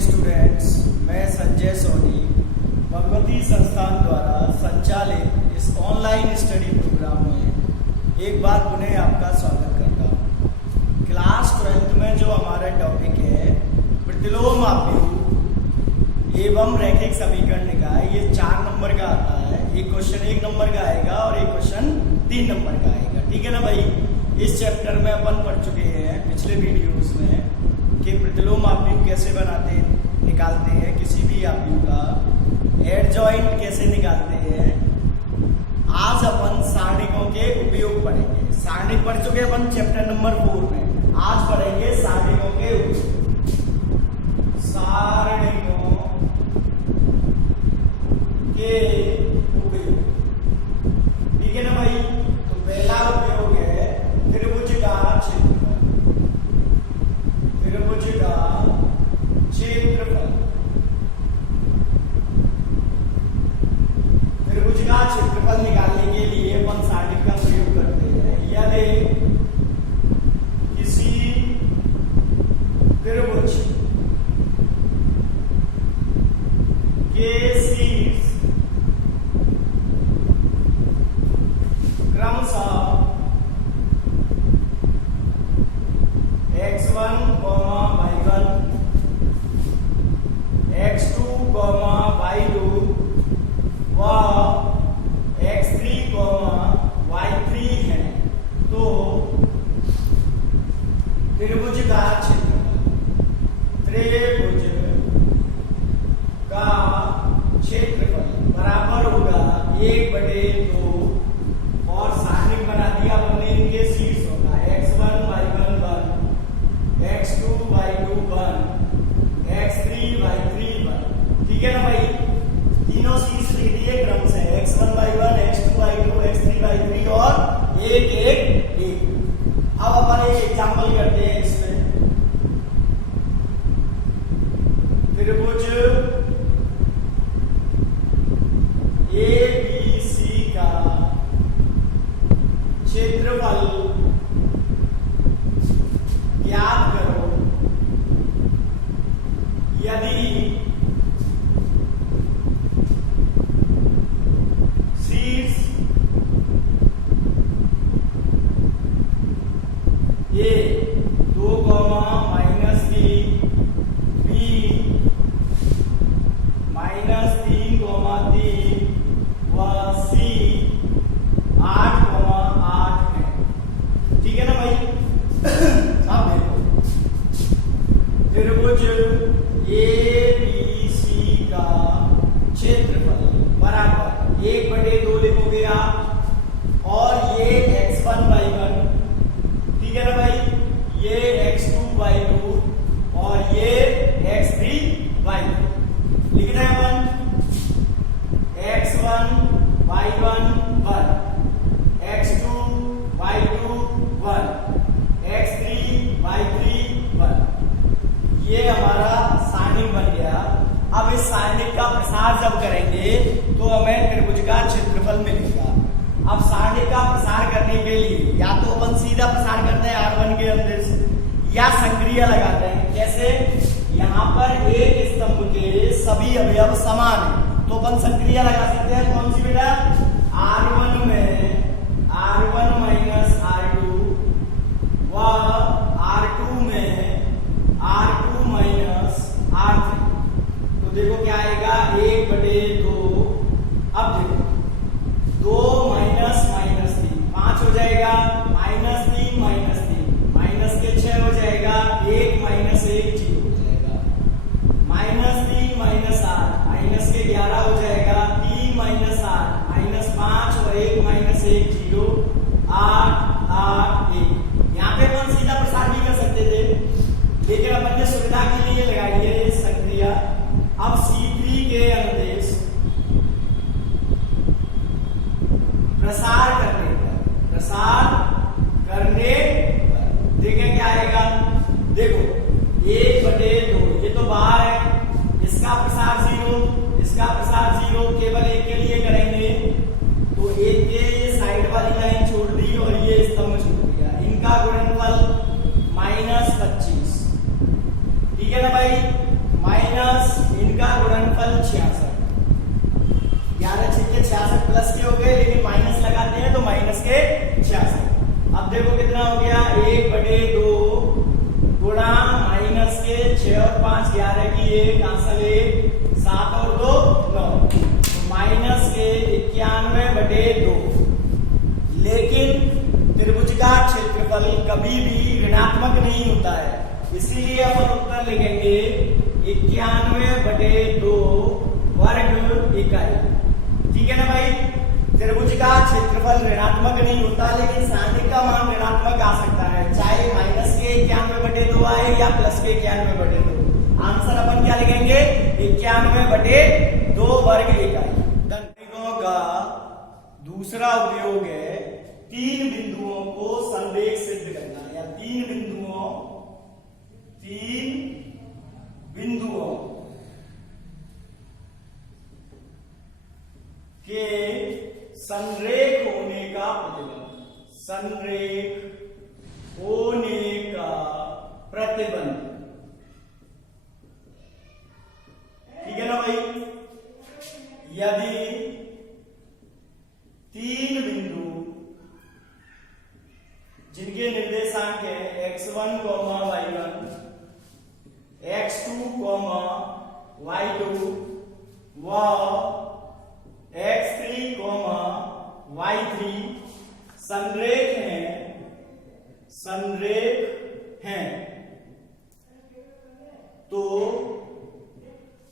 Students, मैं संजय सोनी भगवती संस्थान द्वारा संचालित इस ऑनलाइन स्टडी प्रोग्राम में एक बार पुनः आपका स्वागत करता हूँ। क्लास 12th में जो हमारा टॉपिक है प्रतिलोम आव्यूह एवं रैखिक समीकरण निकाय, ये 4 नंबर का आता है। एक क्वेश्चन 1 नंबर का आएगा और एक क्वेश्चन 3 नंबर का आएगा। ठीक है ना भाई। इस चैप्टर में अपन पढ़ चुके हैं पिछले वीडियोस में कि प्रतिलोम आव्यूह कैसे निकालते हैं, किसी भी आव्यूह का एडजॉइंट कैसे निकालते हैं। आज अपन सारणिकों के उपयोग पढ़ेंगे। सारणिक पढ़ चुके अपन चैप्टर नंबर 4 में, आज पढ़ेंगे सारणिकों के उपयोग। सारणिकों के उपयोग, ठीक है ना भाई। तो पहला उपयोग है त्रिभुज का क्षेत्रफल। त्रिभुज का क्षेत्रफल, त्रिभुज का क्षेत्रफल निकालने के लिए अपन सारणिक का प्रयोग करते हैं। यदि किसी त्रिभुज के शीर्ष क्रमशः x1, y1, x2, y2 व x3, y3 है, तो त्रिभुज का क्षेत्रफल, त्रिभुज का क्षेत्रफल बराबर होगा 1/2 और सारणिक बना दिया हमने इनके शीर्षों का x1, y1 1, x2, y2 1, x3, y3 1। ठीक है ना भाई। तीनों शीर्ष लिख दिए क्रम से, x1, y1, x2, y2, x3, y3 और 1 1 1। अब अपन एक एग्जांपल करते हैं इसमें। त्रिभुज ABC का क्षेत्रफल ज्ञात करो यदि शीर्ष A 2, -3, B -3, 3 व C 8, 8 है। ठीक है ना भाई। अब देखो त्रिभुज ABC का क्षेत्रफल बराबर 1/2 लिखोगे आप, और ये x1, y1, ठीक है ना भाई, ये x2, y2 और ये x3, y3 लिखना है अपन। x1, y1 1, x2, y2 1, x3, y3 1। ये हमारा सारणिक बन गया। अब इस सारणिक का प्रसार जब करेंगे तो हमें त्रिभुज का क्षेत्रफल मिलेगा। अब सारणिक का प्रसार करने के लिए या तो अपन सीधा प्रसार करते हैं R1 के अंदर से, या संक्रिया लगाते हैं। कैसे? यहाँ पर एक स्तंभ के सभी अवयव समान है, तो अपन संक्रिया लगा सकते हैं। कौन सी बेटा? R1 में R1 - R2 व R2 में R2 - R3। तो देखो क्या आएगा, 1/2। अब देखो 2 -3 5 हो जाएगा, -3 -3 माइनस के 6 हो जाएगा, 1 - 1 0 हो जाएगा, -3 - 8 माइनस के 11 हो जाएगा, 3 - 8 -5 और 1 - 1 0 8 8 1। यहाँ पे अपन सीधा प्रसार भी कर सकते थे, लेकिन अपन ने सुविधा के लिए लगाई है संक्रिया। अब C3 के अनुदेश प्रसार करने पर देखें क्या आएगा। देखो 1/2, ये तो बाहर है, इसका प्रसार 0, इसका प्रसार 0, केवल एक के लिए करेंगे तो एक के ये साइड वाली लाइन छोड़ दी और ये स्तंभ छोड़ दिया, इनका गुणनफल -25। ठीक है ना भाई, 66 प्लस के हो गए, लेकिन माइनस लगाते हैं तो माइनस के 66। अब देखो कितना हो गया, 1/2 गुणा माइनस के 6 और 5 11 की 1 आंसर 1 7 और 2 9, तो माइनस के 91/2। लेकिन त्रिभुज का क्षेत्रफल कभी भी ऋणात्मक नहीं होता है, इसीलिए अपन उत्तर लिखेंगे 91/2 वर्ग इकाई। ठीक है ना भाई, त्रिभुज का क्षेत्रफल ऋणात्मक नहीं होता, लेकिन साधिक का मान ऋणात्मक आ सकता है, चाहे माइनस के 91/2 आए या प्लस के 91/2। आंसर अपन क्या लिखेंगे, 91/2 वर्ग इकाई। गणितों का दूसरा उपयोग है तीन बिंदुओं को संरेख सिद्ध करना, या तीन बिंदुओं के संरेख होने का प्रतिबंध, संरेख होने का प्रतिबंध। ठीक है ना भाई, यदि तीन बिंदु जिनके निर्देशांक है x1, y1, x2, y2 व x3, y3 संरेख हैं, तो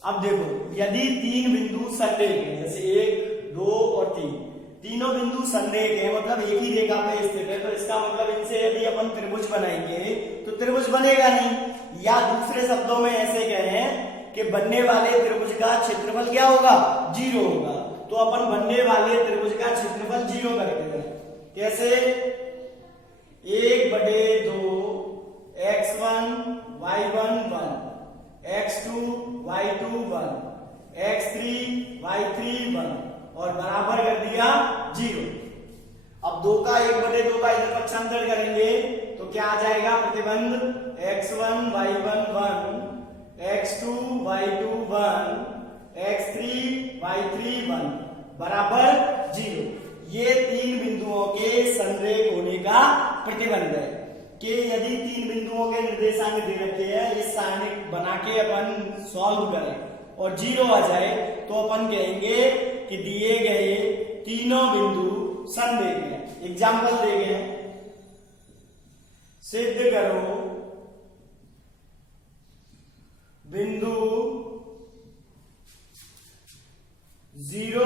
अब देखो, यदि तीन बिंदु संरेख हैं, जैसे 1, 2 और 3, तीनों बिंदु संरेख है, मतलब एक ही रेखा पे स्थित है, तो इसका मतलब इनसे यदि अपन त्रिभुज बनाएंगे तो त्रिभुज बनेगा नहीं, या दूसरे शब्दों में ऐसे कहें कि बनने वाले त्रिभुज का क्षेत्रफल क्या होगा, 0 होगा। तो अपन बनने वाले त्रिभुज का क्षेत्रफल 0 करते हैं। कैसे, 1/2 x1, y1 1, x2, y2 1, x3, y3 1 और बराबर कर दिया 0। अब 2 का 1/2 का इधर पक्षांतर करेंगे तो क्या आ जाएगा, प्रतिबंध x1, y1 1, x2, y2 1, x3, y3 1 बराबर 0। ये तीन बिंदुओं के संरेख होने का प्रतिबंध है कि यदि तीन बिंदुओं के निर्देशांक दे रखे हैं, इस सारणी बना के अपन सॉल्व करें और 0 आ जाए तो अपन कहेंगे कि दिए गए तीनों बिंदु संरेख हैं। एग्जाम्पल दे गए, सिद्ध करो बिंदु 0,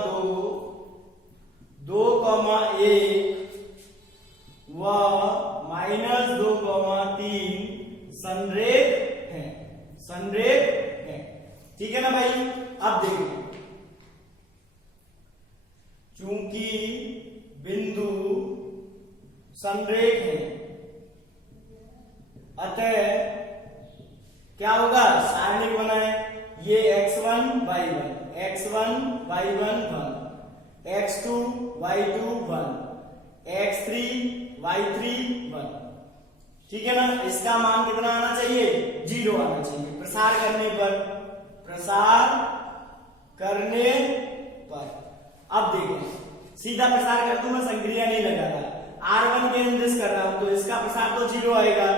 2, 2, 1 व -2, 3 संरेख है, संरेख है। ठीक है ना भाई, अब देखिए, चूंकि बिंदु संरेख है, अतः क्या होगा, सारणिक बनाए, ये x1, y1, x1, y1 1, x2, y2 1, x3, y3 1। ठीक है ना, इसका मान कितना आना चाहिए, 0 आना चाहिए। प्रसार करने पर, अब देखिए, सीधा प्रसार कर दूं, मैं संक्रिया नहीं लगा रहा, R1 के निर्देश कर रहा हूं, तो इसका प्रसार तो 0 आएगा।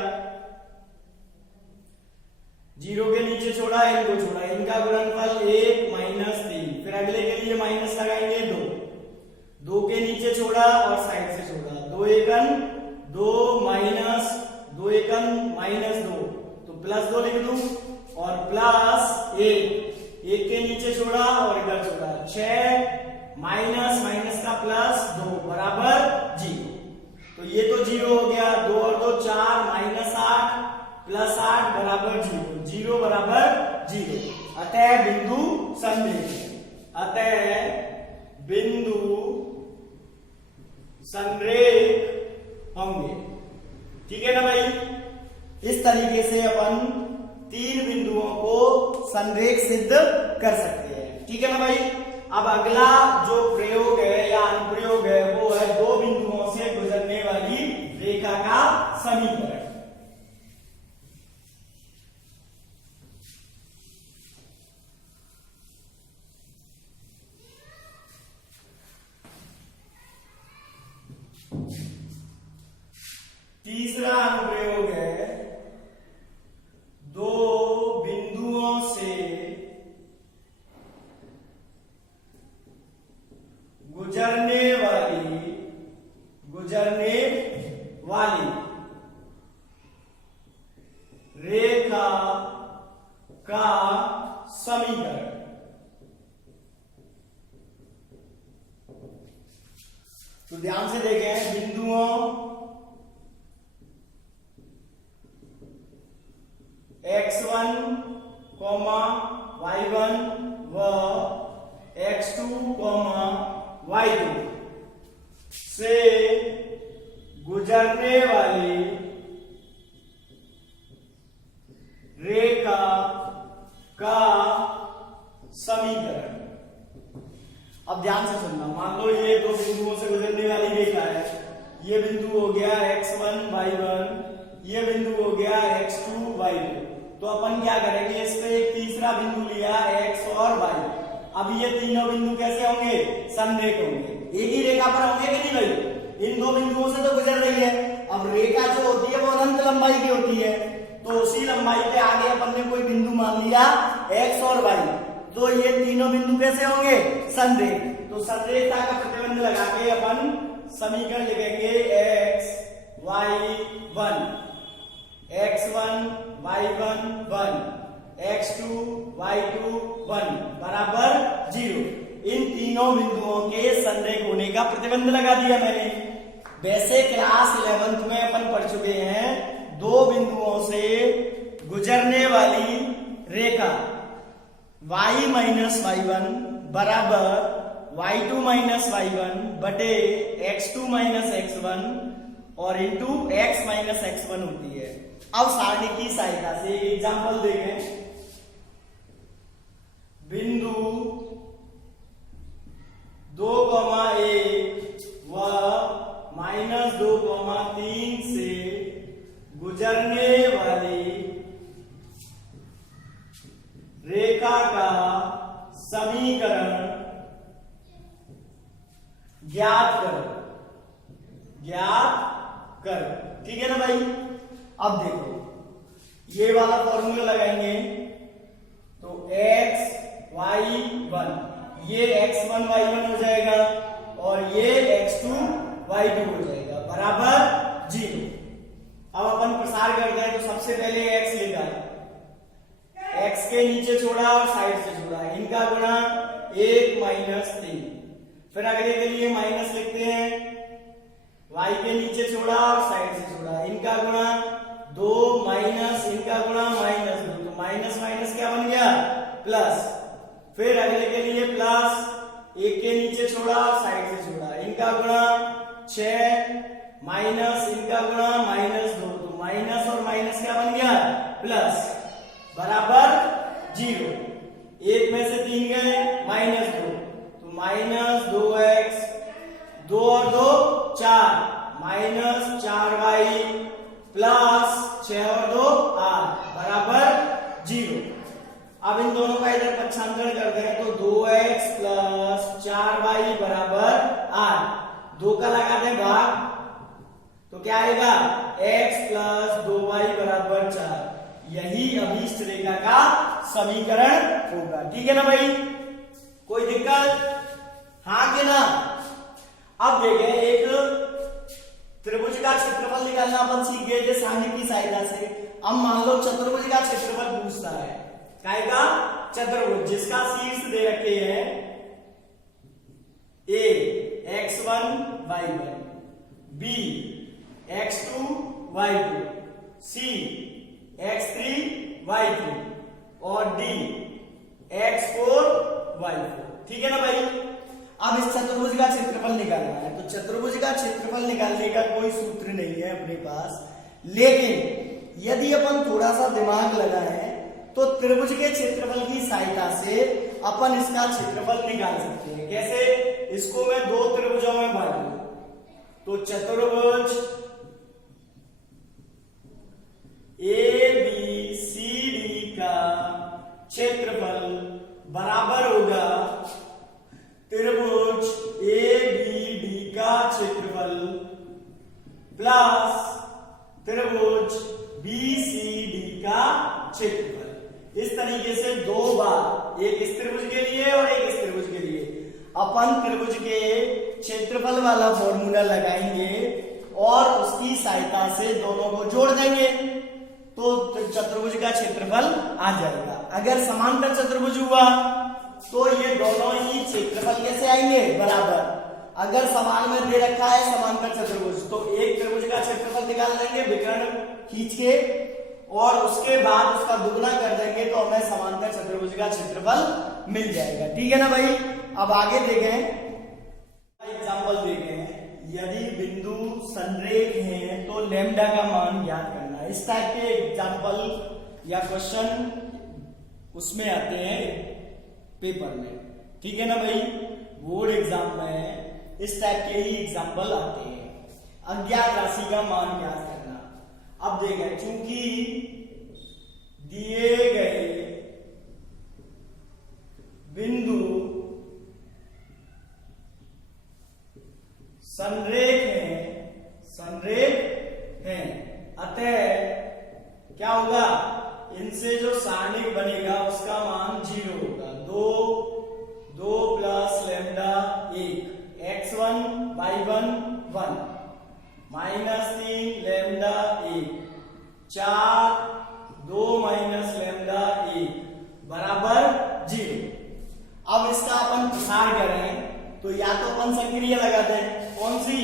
0 के नीचे छोड़ा, इनको छोड़ा, इनका गुणनफल 1 -3, फिर अगले के लिए माइनस लगाएंगे 2 के नीचे छोड़ा और साइड से छोड़ा, 2 एकन 2 -2 एकन -2, तो +2 लिख दूं, और +1 के नीचे छोड़ा और इधर छोड़ा, 6 माइनस का +2 बराबर 0। तो ये तो 0 हो गया, 2 और 2 4, -8 +8 बराबर 0, 0 बराबर 0। अतः बिंदु संरेख, अतः बिंदु संरेख होंगे। ठीक है ना भाई, इस तरीके से अपन तीन बिंदुओं को संरेख सिद्ध कर सकते हैं। ठीक है ना भाई, अब अगला जो प्रयोग है या अनुप्रयोग है वो है दो बिंदुओं से गुजरने वाली रेखा का समीकरण। तीसरा अनुप्रयोग है दो बिंदुओं से गुजरने वाली रेखा का समीकरण। तो ध्यान से देखें, बिंदुओं x1, y1 व x2, y2 से गुजरने वाली रेखा का समीकरण। अब ध्यान से सुनना, मान लो ये दो बिंदुओं से गुजरने वाली रेखा है। ये बिंदु हो गया x1, y1, ये बिंदु हो गया x2, y2। तो अपन क्या करेंगे, इस पे एक तीसरा बिंदु लिया x और y। अब ये तीनों बिंदु कैसे होंगे, संरेख होंगे, एक ही रेखा पर होंगे कि नहीं भाई, इन दो बिंदुओं से तो गुजर रही है। अब रेखा जो होती है वो अनंत लंबाई की होती है, तो उसी लंबाई पे आगे अपन ने कोई बिंदु मान लिया x और y, तो ये तीनों बिंदु कैसे होंगे, संरेख। तो संरेखता का प्रतिबंध लगा के अपन समीकरण लिखेंगे x1 y1 1 x2 y2 1 बराबर 0। इन तीनों बिंदुओं के संरेख होने का प्रतिबंध लगा दिया मैंने। वैसे क्लास 11th में अपन पढ़ चुके हैं, दो बिंदुओं से गुजरने वाली रेखा y माइनस y1 बराबर y2 माइनस y1 बटे x2 माइनस x1 और इंटू x माइनस x1 होती है। अब सारणी की सहायता से एक एग्जाम्पल देखें। बिंदु 2,1 व -2,3 से गुजरने वाली रेखा का समीकरण ज्ञात कर। ठीक है ना भाई। अब देखो, ये वाला फॉर्मूला लगाएंगे तो x1 ये x1 y1 हो जाएगा और ये x2 y2 हो जाएगा बराबर 0। अब अपन प्रसार करते हैं, तो सबसे पहले x लिखा, x के नीचे छोड़ा और साइड से छोड़ा, इनका गुणा 1 माइनस 3। फिर अगले के लिए माइनस लिखते हैं, y के नीचे छोड़ा और साइड से छोड़ा, इनका गुणा 2 माइनस, इनका गुणा -2, तो माइनस माइनस क्या बन गया, प्लस। फिर अगले के लिए प्लस, 1 के नीचे छोड़ा और साइड से छोड़ा, इनका गुणा 6 माइनस, इनका गुणा -2, तो माइनस और माइनस क्या बन गया, प्लस बराबर 0। 1 में से 3 गए, -2, तो -2x, 2 और 2 4, -4y प्लस 6 और 2 8 बराबर 0। अब इन दोनों का इधर पक्षांतरण करते हैं, तो 2x प्लस 4y बराबर 8। 2 का लगाते हैं भाग, तो क्या आएगा, x प्लस 2y बराबर 4। यही अभीष्ट रेखा का समीकरण होगा। ठीक है ना भाई, कोई दिक्कत, हाँ कि ना। अब देखें, एक त्रिभुज का क्षेत्रफल निकालना अपन सीख गए थे सारणी की सहायता से। अब मान लो चतुर्भुज का क्षेत्रफल पूछता है, काय का चतुर्भुज, जिसका शीर्ष दे रखे हैं a x1 y1, b x2 y2, c x3 y3 और d x4 y4। ठीक है ना भाई। अब इस चतुर्भुज का क्षेत्रफल निकालना है, तो चतुर्भुज का क्षेत्रफल निकालने का कोई सूत्र नहीं है अपने पास, लेकिन यदि अपन थोड़ा सा दिमाग लगाएं तो त्रिभुज के क्षेत्रफल की सहायता से अपन इसका क्षेत्रफल निकाल सकते हैं। कैसे, इसको मैं दो त्रिभुजों में बांटू, तो चतुर्भुज ABCD का क्षेत्रफल बराबर होगा त्रिभुज ABD का क्षेत्रफल प्लस त्रिभुज BCD का क्षेत्रफल। इस तरीके से दो बार, एक इस त्रिभुज के लिए और एक इस त्रिभुज के लिए, अपन त्रिभुज के क्षेत्रफल वाला फॉर्मूला लगाएंगे और उसकी सहायता से दोनों को जोड़ देंगे तो चतुर्भुज का क्षेत्रफल आ जाएगा। अगर समांतर चतुर्भुज हुआ तो ये दोनों ही क्षेत्रफल कैसे आएंगे, बराबर। अगर सवाल में दे रखा है समांतर चतुर्भुज तो एक त्रिभुज का क्षेत्रफल निकाल देंगे विकर्ण खींच के और उसके बाद उसका दुगना कर देंगे तो हमें समांतर चतुर्भुज का क्षेत्रफल मिल जाएगा। ठीक है ना भाई। अब आगे देखें, एग्जांपल देखें। यदि बिंदु संरेख हैं तो लैम्डा का मान ज्ञात करना। इस टाइप के एग्जांपल या क्वेश्चन उसमें आते हैं पेपर में। ठीक है ना भाई, बोर्ड एग्जाम में इस टाइप के ही एग्जांपल आते हैं। अज्ञात राशि का मान ज्ञात करना। अब देखें, चूंकि दिए गए बिंदु संरेख हैं, अतः क्या होगा, इनसे जो सारणिक बनेगा उसका मान 0 होगा। 2 plus lambda 1, x1 y1 1 minus 3 lambda 1 4 2 minus lambda 1 बराबर 0। अब इसका अपन प्रसार करें तो या तो अपन संक्रिया लगाते हैं, कौन सी,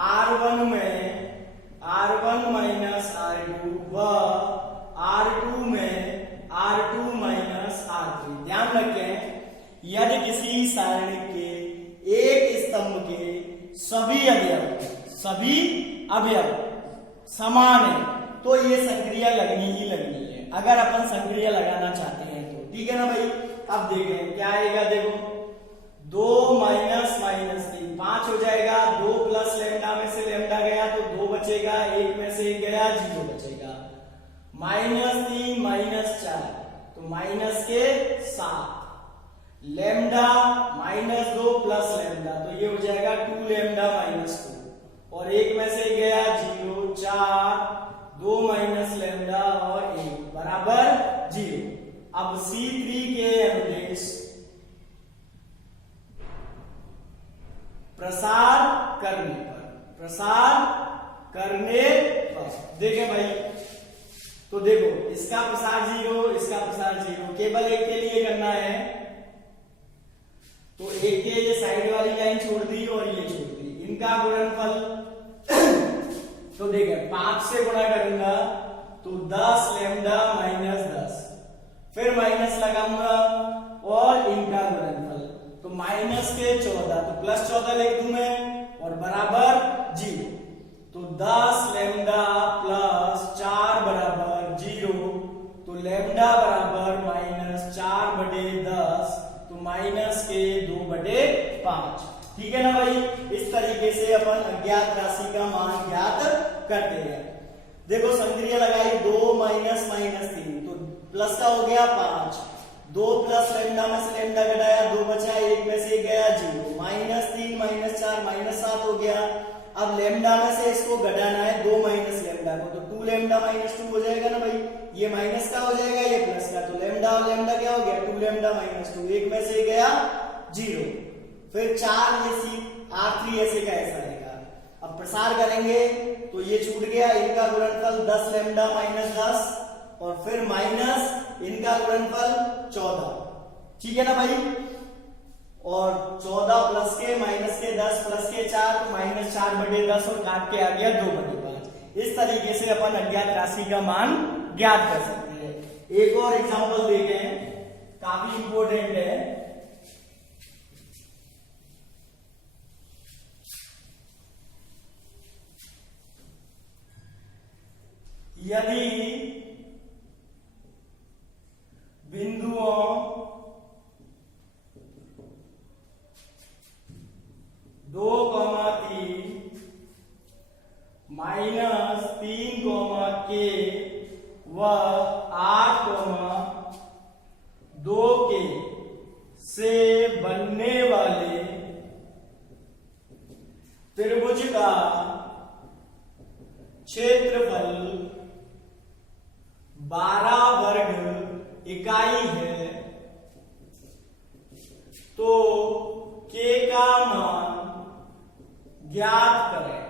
R1 में R1 माइनस R2 व R2 में R2 माइनस R3। ध्यान रखें, यदि किसी सारणी के एक स्तंभ के सभी अवयव समान है तो ये संक्रिया लगनी ही लगनी है, अगर अपन संक्रिया लगाना चाहते हैं तो। ठीक है ना भाई। अब देखें क्या आएगा, देखो 2 माइनस 3 5 हो जाएगा। 2 प्लस लैम्डा में से लैम्डा गया तो 2 बचेगा, 1 में से 1 गया 0 बचेगा। माइनस 3 माइनस 4 तो माइनस के 7 लैम्डा माइनस 2 प्लस लैम्डा तो ये हो जाएगा 2 लैम्डा माइनस 2 और 1 में से गया 0 4 2 माइनस लैम्डा और 1 बराबर 0। अब C3 के अनुदेश प्रसार करने पर देखें भाई, तो देखो इसका प्रसार 0, इसका प्रसार 0, केवल एक के लिए करना है तो एक के ये साइड वाली लाइन छोड़ दी और ये छोड़ दी, इनका गुणनफल तो देखें 5 से गुणा करूंगा तो 10 लैम्डा माइनस 10, फिर माइनस लगाऊंगा और इनका गुणनफल तो माइनस के 14 तो प्लस 14 लिख दूं मैं और बराबर 0। तो 10 लैम्डा प्लस 4 बराबर 0 तो लैम्डा बराबर माइनस 4/10 तो माइनस के 2/5। ठीक है ना भाई। इस तरीके से अपन अज्ञात राशि का मान ज्ञात करते हैं। देखो संक्रिया लगाई 2 माइनस 3 तो प्लस का हो गया 5, 2 प्लस लैम्डा में से लैम्डा घटाया 2 बचा, 1 में से गया 0, माइनस 3 माइनस 4 माइनस 7 हो गया। अब लैम्डा में से इसको घटाना है 2 माइनस लैम्डा को तो 2 लैम्डा माइनस 2 हो जाएगा ना भाई, ये माइनस का हो जाएगा ये प्लस का तो लैम्डा और लैम्डा क्या हो गया 2 लैम्डा माइनस 2, 1 में से गया 0, फिर 4 ये सी R3 ऐसे का ऐसा रहेगा। अब प्रसार करेंगे तो ये छूट गया, इनका गुणनफल 10 लैम्डा माइनस 10 और फिर माइनस इनका गुणनफल 14। ठीक है ना भाई। और 14 प्लस के माइनस के 10 प्लस के 4 तो माइनस 4/10 और काट के आ गया 2/5। इस तरीके से अपन अज्ञात राशि का मान ज्ञात कर सकते हैं। एक और एग्जांपल देखें, काफी इंपॉर्टेंट है। यदि बिंदुओं दो कॉमा 3 माइनस 3 कॉमा के व 8 कॉमा 2 के से बनने वाले त्रिभुज का क्षेत्रफल 12 वर्ग इकाई है तो k का मान ज्ञात करें।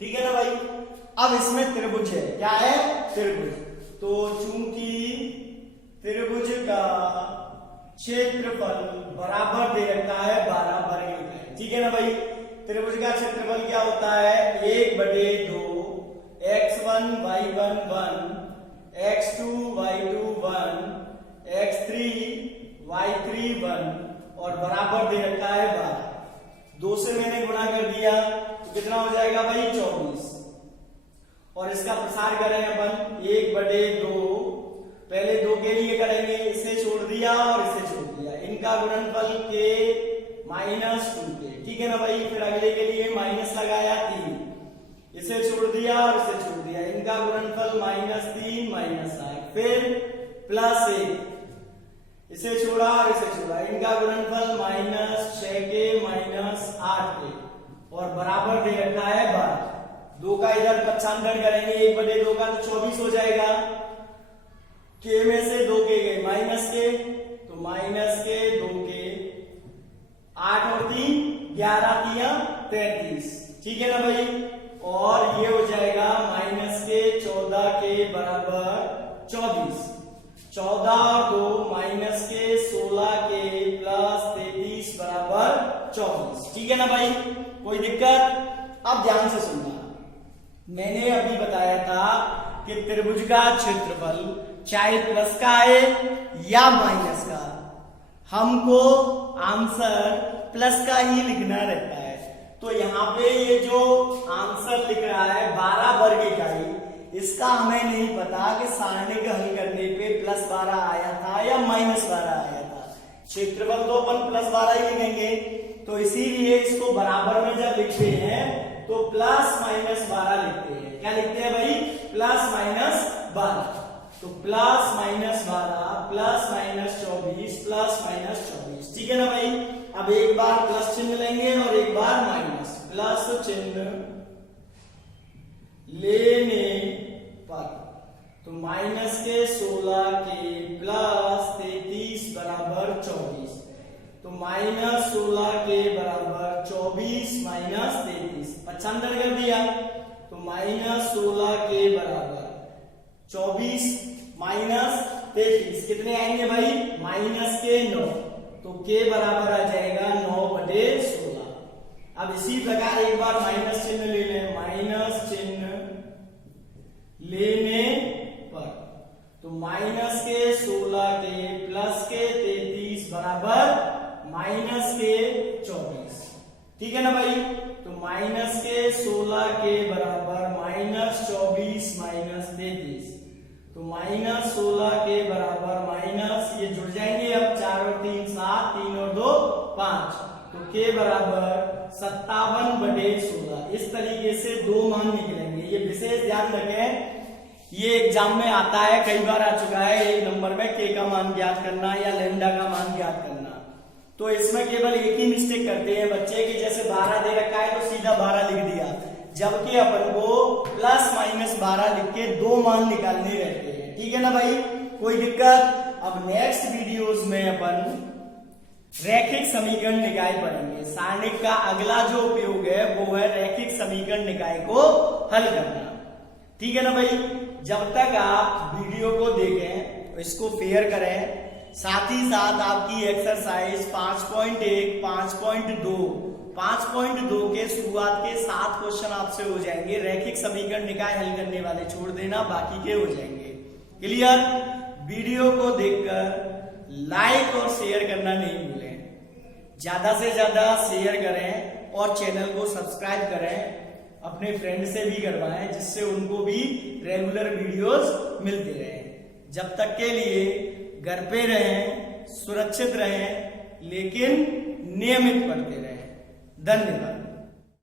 ठीक है ना भाई। अब इसमें त्रिभुज है, क्या है? त्रिभुज। तो चूंकि त्रिभुज का क्षेत्रफल बराबर दे रखा है 12 वर्ग इकाई। ठीक है ना भाई। त्रिभुज का क्षेत्रफल क्या होता है? 1/2 x1 y1 1 x2 y2 1 x3 y3 1 और बराबर दे रखा है 12। 2 से मैंने गुणा कर दिया तो कितना हो जाएगा भाई? 24। और इसका प्रसार करें अपन 1/2, पहले 2 के लिए करेंगे, इसे छोड़ दिया और इसे छोड़ दिया, इनका गुणनफल k -2k। ठीक है ना भाई। फिर अगले के लिए माइनस लगाया 3, इसे छोड़ दिया और इसे छोड़ दिया, इनका गुणनफल -3 -8, फिर +1, इसे छोड़ा और इसे छोड़ा, इनका गुणनफल -6k -8k और बराबर दे रखा है 12। 2 का इधर पक्षांतर करेंगे 1/2 का तो 24 हो जाएगा। k में से 2 के गए माइनस के, तो माइनस के 2 के, 8 और 3 11 3 33। ठीक है ना भाई। और ये हो जाएगा माइनस के 14 के बराबर 24, 14 और 2 माइनस के 16 के प्लस 33 बराबर 24। ठीक है ना भाई। कोई दिक्कत? अब ध्यान से सुनना, मैंने अभी बताया था कि त्रिभुज का क्षेत्रफल चाहे प्लस का है या माइनस का, हमको आंसर प्लस का ही लिखना रहता है। तो यहाँ पे ये जो आंसर लिख रहा है 12 वर्ग इकाई, इसका हमें नहीं पता कि सारणिक हल करने पे +12 आया था या -12 आया था। क्षेत्रफल तो अपन +12 ही लिखेंगे, तो इसीलिए इसको बराबर में जब लिखते हैं तो +-12 लिखते हैं। क्या लिखते हैं भाई? +-12। तो +-12 +-24 ठीक है ना भाई। अब एक बार प्लस चिन्ह लेंगे और एक बार माइनस। प्लस चिन्ह लेने पर तो माइनस के 16 के प्लस 33 बराबर 24, तो -16 के बराबर 24 - 33 पक्षांतर कर दिया, तो -16 के बराबर 24 - 33 कितने आएंगे भाई? माइनस के 9, तो के बराबर आ जाएगा 9/16। अब इसी प्रकार एक बार माइनस चिन्ह ले लें, माइनस चिन्ह लेने पर तो माइनस के 16 के प्लस के 33 बराबर माइनस के 24। ठीक है ना भाई। तो माइनस के 16 के बराबर -24 - 33, तो -16 के बराबर माइनस, ये जुड़ जाएंगे अब 4 और 3 7, 3 और 2 5, तो के बराबर 57/16। इस तरीके से 2 मान निकलेंगे। ये विशेष ध्यान रखें, ये एग्जाम में आता है, कई बार आ चुका है 1 नंबर में के का मान ज्ञात करना या लैम्डा का मान ज्ञात करना। तो इसमें केवल एक ही मिस्टेक करते हैं बच्चे की, जैसे 12 दे रखा है तो सीधा 12 लिख दिया, जबकि अपन को +-12 लिख के 2 मान निकालने रहते हैं। ठीक है ना भाई। कोई दिक्कत? अब नेक्स्ट वीडियोस में अपन रैखिक समीकरण निकाय पढ़ेंगे। सारणिक का अगला जो उपयोग है वो है रैखिक समीकरण निकाय को हल करना। ठीक है ना भाई। जब तक आप वीडियो को देखें, इसको शेयर करें, साथ ही साथ आपकी एक्सरसाइज 5.1, 5.2 के शुरुआत के 7 क्वेश्चन आपसे हो जाएंगे। रैखिक समीकरण निकाय हल करने वाले छोड़ देना, बाकी के हो जाएंगे। क्लियर? वीडियो को देखकर लाइक और शेयर करना नहीं भूलें। ज्यादा से ज्यादा शेयर करें और चैनल को सब्सक्राइब करें, अपने फ्रेंड से भी करवाएं, जिससे उनको भी रेगुलर वीडियोस मिलते रहें। जब तक के लिए घर पे रहें, सुरक्षित रहें, लेकिन नियमित पढ़ते रहें। धन्यवाद।